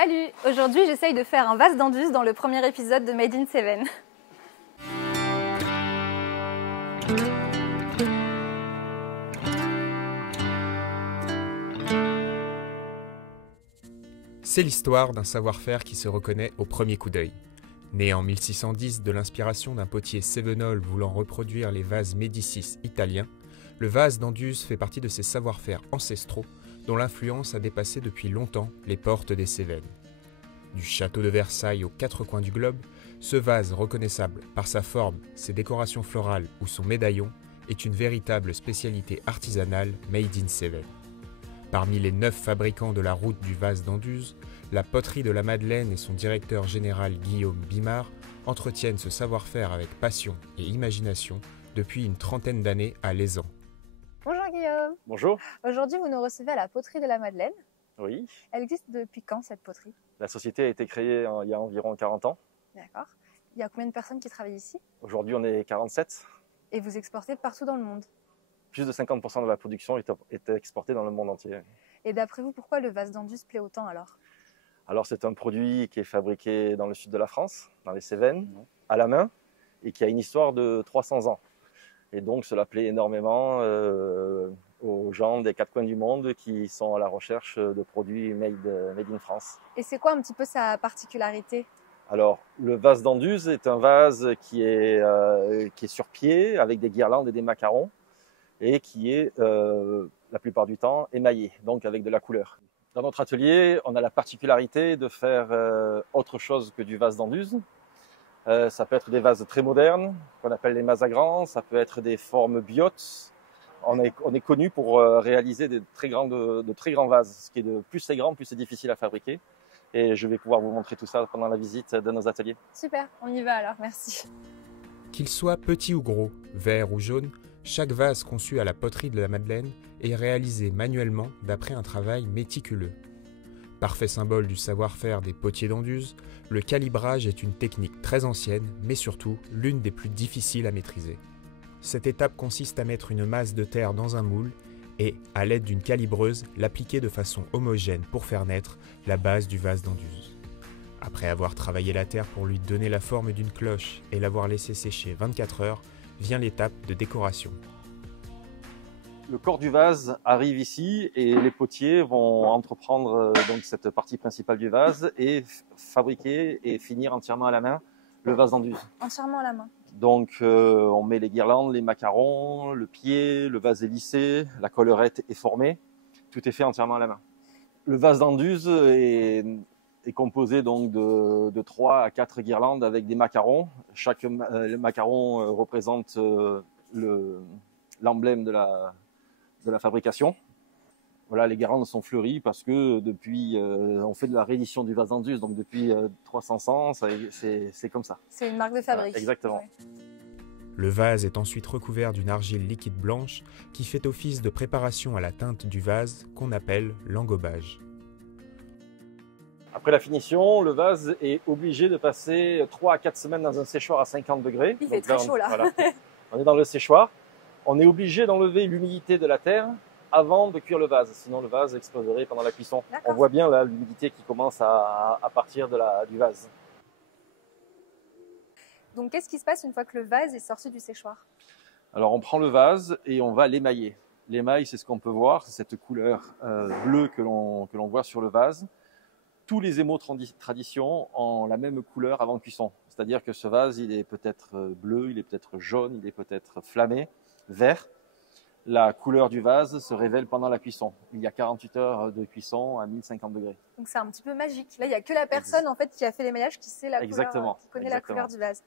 Salut! Aujourd'hui, j'essaye de faire un vase d'Anduze dans le premier épisode de Made in Seven. C'est l'histoire d'un savoir-faire qui se reconnaît au premier coup d'œil. Né en 1610 de l'inspiration d'un potier cévenol voulant reproduire les vases Médicis italiens, le vase d'Anduze fait partie de ces savoir-faire ancestraux dont l'influence a dépassé depuis longtemps les portes des Cévennes. Du château de Versailles aux quatre coins du globe, ce vase reconnaissable par sa forme, ses décorations florales ou son médaillon est une véritable spécialité artisanale made in Cévennes. Parmi les 9 fabricants de la route du vase d'Anduze, la poterie de la Madeleine et son directeur général Guillaume Bimard entretiennent ce savoir-faire avec passion et imagination depuis une trentaine d'années à Lézan. Bonjour Guillaume. Bonjour. Aujourd'hui, vous nous recevez à la poterie de la Madeleine. Oui. Elle existe depuis quand cette poterie? La société a été créée il y a environ 40 ans. D'accord. Il y a combien de personnes qui travaillent ici? Aujourd'hui, on est 47. Et vous exportez partout dans le monde? Plus de 50% de la production est exportée dans le monde entier. Et d'après vous, pourquoi le vase d'Anduze plaît autant alors? Alors, c'est un produit qui est fabriqué dans le sud de la France, dans les Cévennes, à la main, et qui a une histoire de 300 ans. Et donc, cela plaît énormément aux gens des quatre coins du monde qui sont à la recherche de produits made in France. Et c'est quoi un petit peu sa particularité? Alors, le vase d'Anduze est un vase qui est sur pied, avec des guirlandes et des macarons, et qui est la plupart du temps émaillé, donc avec de la couleur. Dans notre atelier, on a la particularité de faire autre chose que du vase d'Anduze. Ça peut être des vases très modernes, qu'on appelle les mazagrans, ça peut être des formes biotes. On est connu pour réaliser de très grands vases. Ce qui est de plus c'est grand, plus c'est difficile à fabriquer. Et je vais pouvoir vous montrer tout ça pendant la visite de nos ateliers. Super, on y va alors, merci. Qu'il soit petit ou gros, vert ou jaune, chaque vase conçu à la poterie de la Madeleine est réalisé manuellement d'après un travail méticuleux. Parfait symbole du savoir-faire des potiers d'Anduze, le calibrage est une technique très ancienne, mais surtout l'une des plus difficiles à maîtriser. Cette étape consiste à mettre une masse de terre dans un moule et, à l'aide d'une calibreuse, l'appliquer de façon homogène pour faire naître la base du vase d'Anduze. Après avoir travaillé la terre pour lui donner la forme d'une cloche et l'avoir laissé sécher 24 heures, vient l'étape de décoration. Le corps du vase arrive ici et les potiers vont entreprendre donc cette partie principale du vase et fabriquer et finir entièrement à la main le vase d'Anduze. Entièrement à la main. Donc on met les guirlandes, les macarons, le pied, le vase est lissé, la collerette est formée, tout est fait entièrement à la main. Le vase d'Anduze est composé donc de 3 à 4 guirlandes avec des macarons. Chaque macaron représente l'emblème de la fabrication. Voilà, les guirlandes sont fleuries parce que depuis, on fait de la réédition du vase d'Anduze, donc depuis 300 ans, c'est comme ça. C'est une marque de fabrique. Voilà, exactement. Ouais. Le vase est ensuite recouvert d'une argile liquide blanche qui fait office de préparation à la teinte du vase qu'on appelle l'engobage. Après la finition, le vase est obligé de passer 3 à 4 semaines dans un séchoir à 50 degrés. Il fait très chaud là. Voilà, on est dans le séchoir. On est obligé d'enlever l'humidité de la terre avant de cuire le vase, sinon le vase exploserait pendant la cuisson. On voit bien là l'humidité qui commence à partir du vase. Donc qu'est-ce qui se passe une fois que le vase est sorti du séchoir? Alors on prend le vase et on va l'émailler. L'émail, c'est ce qu'on peut voir, c'est cette couleur bleue que l'on voit sur le vase. Tous les émaux tradition ont la même couleur avant cuisson. C'est-à-dire que ce vase, il est peut-être bleu, il est peut-être jaune, il est peut-être flammé, vert. La couleur du vase se révèle pendant la cuisson. Il y a 48 heures de cuisson à 1050 degrés. Donc c'est un petit peu magique. Là, il n'y a que la personne en fait qui a fait l'émaillage qui sait la couleur, qui connaît la couleur du vase.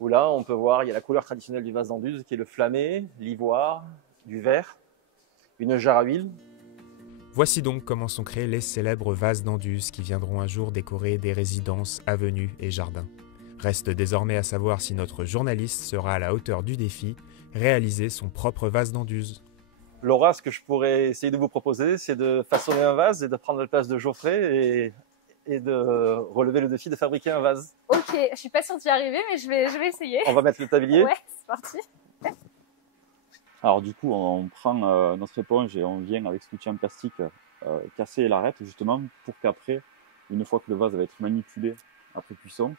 Où là, on peut voir, il y a la couleur traditionnelle du vase d'Anduze qui est le flammé, l'ivoire, du vert, une jarre à huile. Voici donc comment sont créés les célèbres vases d'Anduze qui viendront un jour décorer des résidences, avenues et jardins. Reste désormais à savoir si notre journaliste sera à la hauteur du défi, réaliser son propre vase d'Anduze. Laura, ce que je pourrais essayer de vous proposer, c'est de façonner un vase et de prendre la place de Geoffrey et de relever le défi de fabriquer un vase. Ok, je suis pas sûre d'y arriver, mais je vais essayer. On va mettre le tablier. Ouais, c'est parti. Alors du coup, on prend notre éponge et on vient avec ce outil en plastique casser l'arête justement pour qu'après une fois que le vase va être manipulé après cuisson,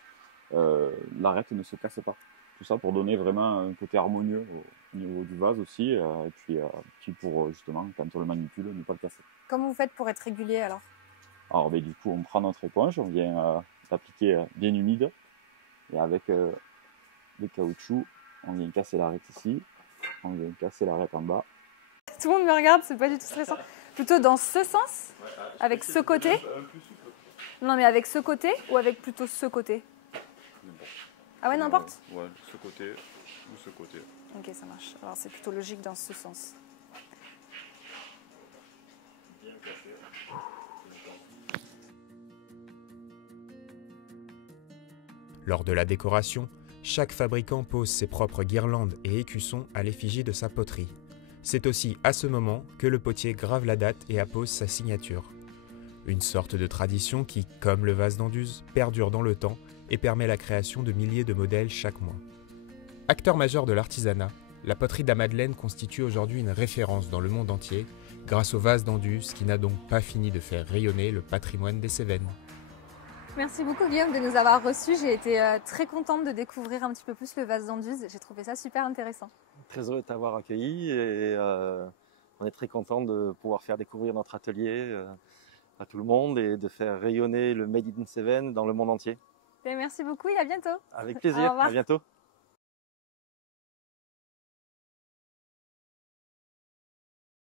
l'arête ne se casse pas. Tout ça pour donner vraiment un côté harmonieux au niveau du vase aussi, et puis pour justement, quand on le manipule, ne pas le casser. Comment vous faites pour être régulier alors? Alors du coup, on prend notre éponge, on vient l'appliquer bien humide, et avec des caoutchoucs, on vient casser l'arête ici, on vient casser l'arête en bas. Tout le monde me regarde, c'est pas du tout stressant. Plutôt dans ce sens, avec ce côté? Non, mais avec ce côté ou avec plutôt ce côté? Ah ouais, n'importe? Ouais, ce côté ou ce côté. Ok, ça marche. Alors c'est plutôt logique dans ce sens. Bien cassé. Lors de la décoration, chaque fabricant pose ses propres guirlandes et écussons à l'effigie de sa poterie. C'est aussi à ce moment que le potier grave la date et appose sa signature. Une sorte de tradition qui, comme le vase d'Anduze, perdure dans le temps et permet la création de milliers de modèles chaque mois. Acteur majeur de l'artisanat, la poterie d'Amadeleine constitue aujourd'hui une référence dans le monde entier grâce au vase d'Anduze qui n'a donc pas fini de faire rayonner le patrimoine des Cévennes. Merci beaucoup Guillaume de nous avoir reçus. J'ai été très contente de découvrir un petit peu plus le vase d'Anduze. J'ai trouvé ça super intéressant. Très heureux de t'avoir accueilli et on est très content de pouvoir faire découvrir notre atelier à tout le monde et de faire rayonner le Made in Cévennes dans le monde entier. Et merci beaucoup et à bientôt. Avec plaisir, à bientôt.